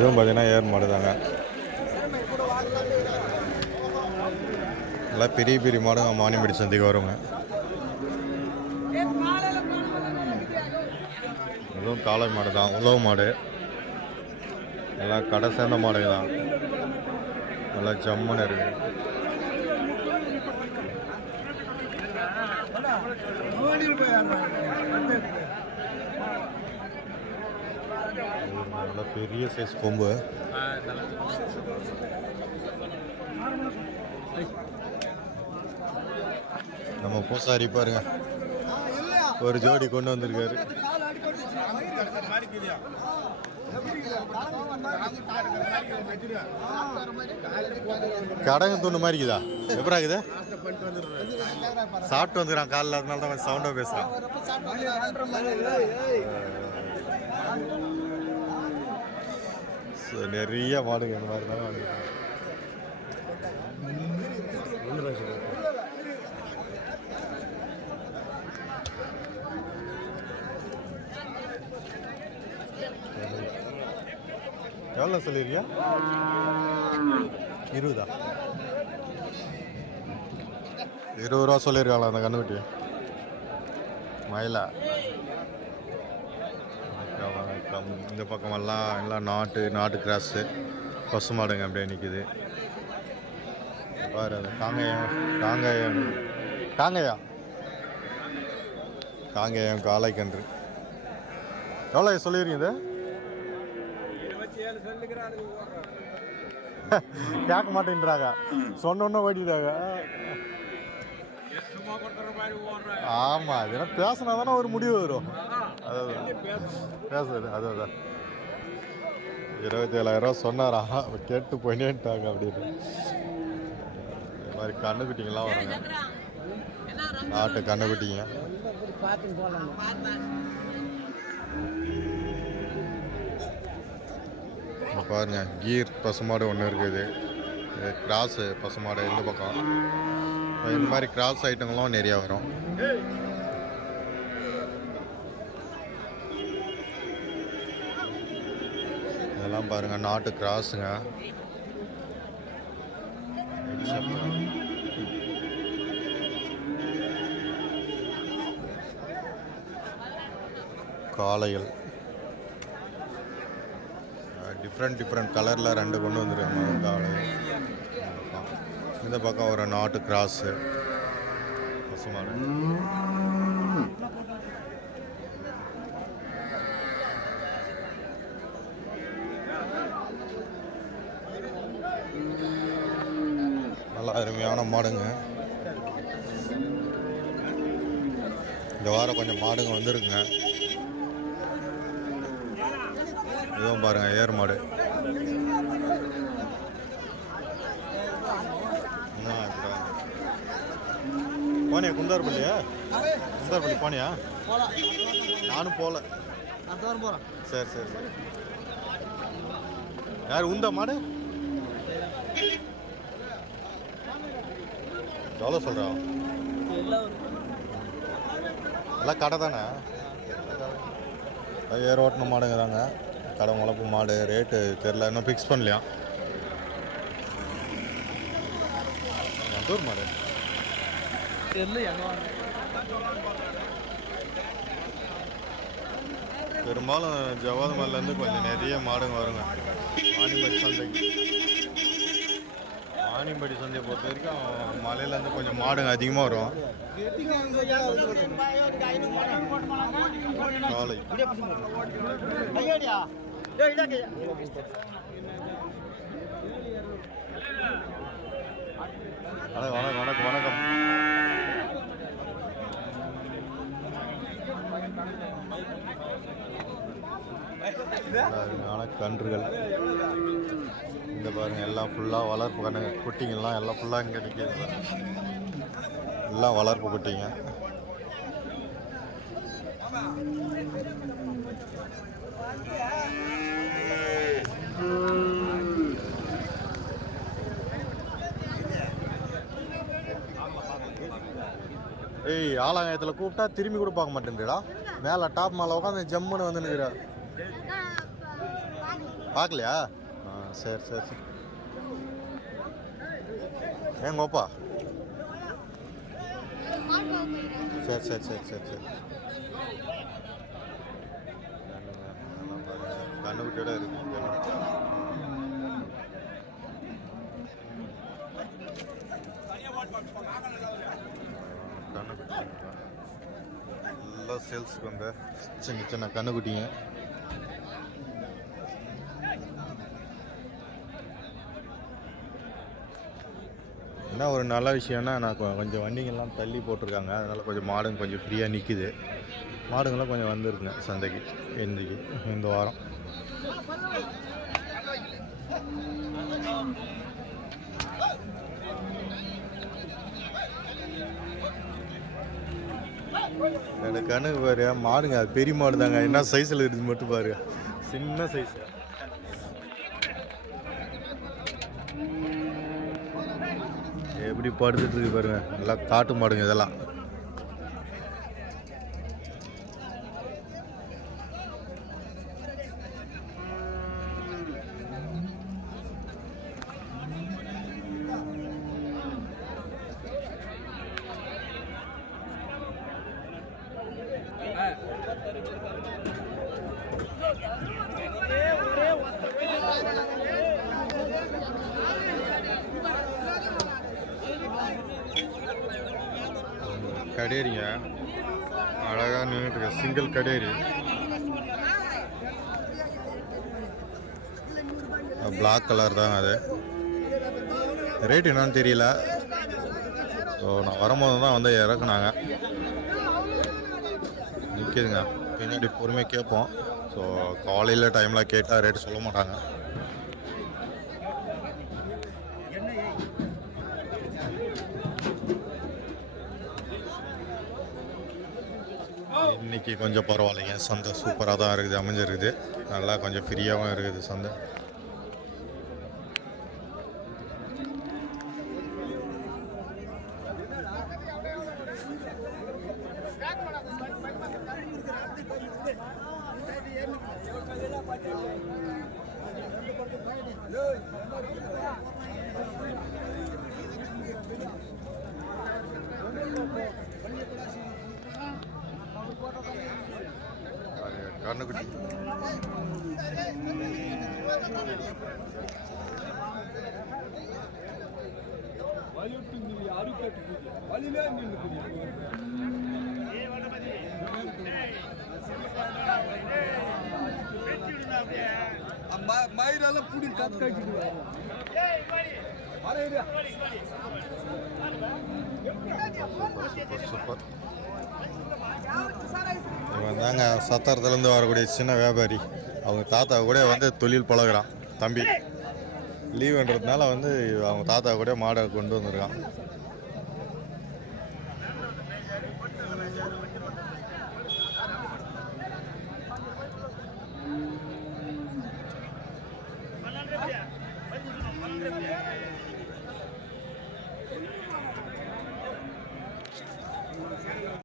இதுவும் பார்த்தீங்கன்னா ஏர் மாடு தாங்க பெரிய பெரிய மாடு மானியம்படி சந்தைக்கு வருங்க இதுவும் காளை மாடு தான் உழவு மாடு நல்லா கடை சேர்ந்த மாடு தான் நல்லா ஜம்முன்னு இருக்கு இது நல்ல பெரிய சைஸ் கொம்பு. நம்ம பூசாரி பாருங்க. ஒரு ஜோடி கொண்டு வந்திருக்காரு. கடங்க துண்டு மாதிரி இருக்குதா எப்படா இருக்குது? சாப்பிட்டு வந்துக்கிறான் காலைல அதனால தான் சவுண்டாக பேசுகிறான் நிறைய மாடுங்க இந்த மாதிரி தான் வாங்கிருக்காங்க. எவ்வளோ சொல்லியிருக்கியா இருபதா? இருபது ரூபா சொல்லியிருக்காங்களா அந்த கண்ணுக்குட்டி மயிலா? வணக்கம் இந்த பக்கமெல்லாம் எல்லாம் நாட்டு நாட்டு கிராஸு பசு மாடுங்க அப்படியே நிற்குது பாரு அது காங்கேயம் காங்கேயம் காங்கேயா? காங்கேயம் காளைக்கன்று. எவ்வளோ சொல்லியிருக்கீங்க கேட்க மாட்டேன்றாங்க. சொன்னோன்னு ஓடிட்டாங்க ஆமா இதெல்லாம் பேசினா தானே ஒரு முடிவு வரும். அதான் பேசுறது அதான் இருபத்தி ஏழாயிரம் ரூபா சொன்னாரா? கேட்டு போயினேன்ட்டாங்க அப்படின்னு. இந்த மாதிரி கண்ணுக்குட்டிங்கெல்லாம் வருங்க. நாட்டு கண்ணுக்குட்டிங்க இங்க பாருங்க கீர் பசுமாடு ஒன்று இருக்குது. இது கிராஸு பசுமாடு இந்த பக்கம். இப்ப இந்த மாதிரி கிராஸ் ஐட்டங்களும் நிறையா வரும். பாருங்க நாட்டு கிராஸுங்க. காளைகள். டிஃப்ரெண்ட் டிஃப்ரெண்ட் கலரில் ரெண்டு கொண்டு வந்துருக்காங்க காளை. இந்த பக்கம். இந்த பக்கம் ஒரு நாட்டு கிராஸு. பசுமாடு. அருமையான மாடுங்க. இந்த வாரம் கொஞ்சம் மாடுங்க வந்துருக்குங்க. இதுவும் பாருங்க ஏர் மாடு? போனியா குந்தார்பள்ளியா? குந்தார்பள்ளி போனியா? நானும் போகல சரி சரி சரி. யார் உண்டா மாடு? எவ்வளோ சொல்கிறா? எல்லாம் கடை தானே? ஏர் ஓட்டின மாடுங்கிறாங்க. கடை முளப்பு மாடு ரேட்டு தெரில இன்னும் ஃபிக்ஸ் பண்ணலையா? எந்த மாடு? பெரும்பாலும் ஜவாது மலைலேருந்து கொஞ்சம் நிறைய மாடுங்க வருங்க. ஆனிம்படி சந்தைக்கு. ஆனிம்படி சந்தையை பொறுத்த வரைக்கும் மலையிலேருந்து கொஞ்சம் மாடுங்க அதிகமாக வரும். காலை. வணக்கம் வணக்கம் வணக்கம். வணக்கம் கன்றுகள். இந்த பாருங்க எல்லாம் ஃபுல்லாக வளர்ப்பு கண்ணு குட்டிங்கெல்லாம் எல்லாம் ஃபுல்லாக இங்கே நிற்கிது எல்லாம் வளர்ப்பு குட்டிங்க. ஏய் ஆலாங்கயத்தில் கூப்பிட்டா திரும்பி கூட பார்க்க மாட்டேன்டா மேலே டாப் மேலே உட்காந்து ஜம்முன்னு வந்து நிற்கிற பார்க்கலையா சரி சரி சரி. ஏங்க ஓப்பா சரி சரி சரி சரி சரி. கண்ணுக்குட்டியோட இருக்கு கண்ணுக்குட்டி. நல்லா சேல்ஸுக்கு வந்த சின்ன சின்ன கண்ணுக்குட்டிங்க. என்ன ஒரு நல்ல விஷயம்னா நான் கொஞ்சம் வண்டிங்கெல்லாம் தள்ளி போட்டிருக்காங்க. அதனால் கொஞ்சம் மாடுங்க கொஞ்சம் ஃப்ரீயாக நிற்கிது மாடுங்கள்லாம் கொஞ்சம் வந்துருக்குங்க சந்தைக்கு இன்றைக்கி இந்த வாரம். எனக்கு கணக்கு பாரு மாடுங்க அது பெரிய மாடு தாங்க என்ன சைஸில் இருக்குது மட்டும் பாருங்க. சின்ன சைஸ் எப்படி படுத்துட்டு இருக்கு பாருங்க. நல்லா காட்டு மாடுங்க இதெல்லாம். கடேரிங்க. அழகாக நின்றுட்டு சிங்கிள் கடேரி. பிளாக் கலர் தான் அது. ரேட் என்னன்னு தெரியல. ஸோ நான் வரும்போது தான் வந்து இறக்குனாங்க. நிற்கிதுங்க பின்னாடி பொறுமையாக கேட்போம். ஸோ காலையில் டைமில் கேட்டால் ரேட்டு சொல்ல மாட்டாங்க. இன்றைக்கி கொஞ்சம் பரவாயில்லைங்க. சந்தை சூப்பராக தான் இருக்குது அமைஞ்சிருக்குது. நல்லா கொஞ்சம் ஃப்ரீயாகவும் இருக்குது சந்தை பாருங்க, கண்ணுக்குட்டி மயிரெல்லாம் புடி கத்து கட்டிட்டு சூப்பர். நாங்கள் சத்தாரத்துலேருந்து வரக்கூடிய சின்ன வியாபாரி. அவங்க தாத்தா கூட வந்து தொழில் பழகுறான் தம்பி. லீவுன்றதுனால வந்து அவங்க தாத்தா கூட மாடை கொண்டு வந்திருக்கான்.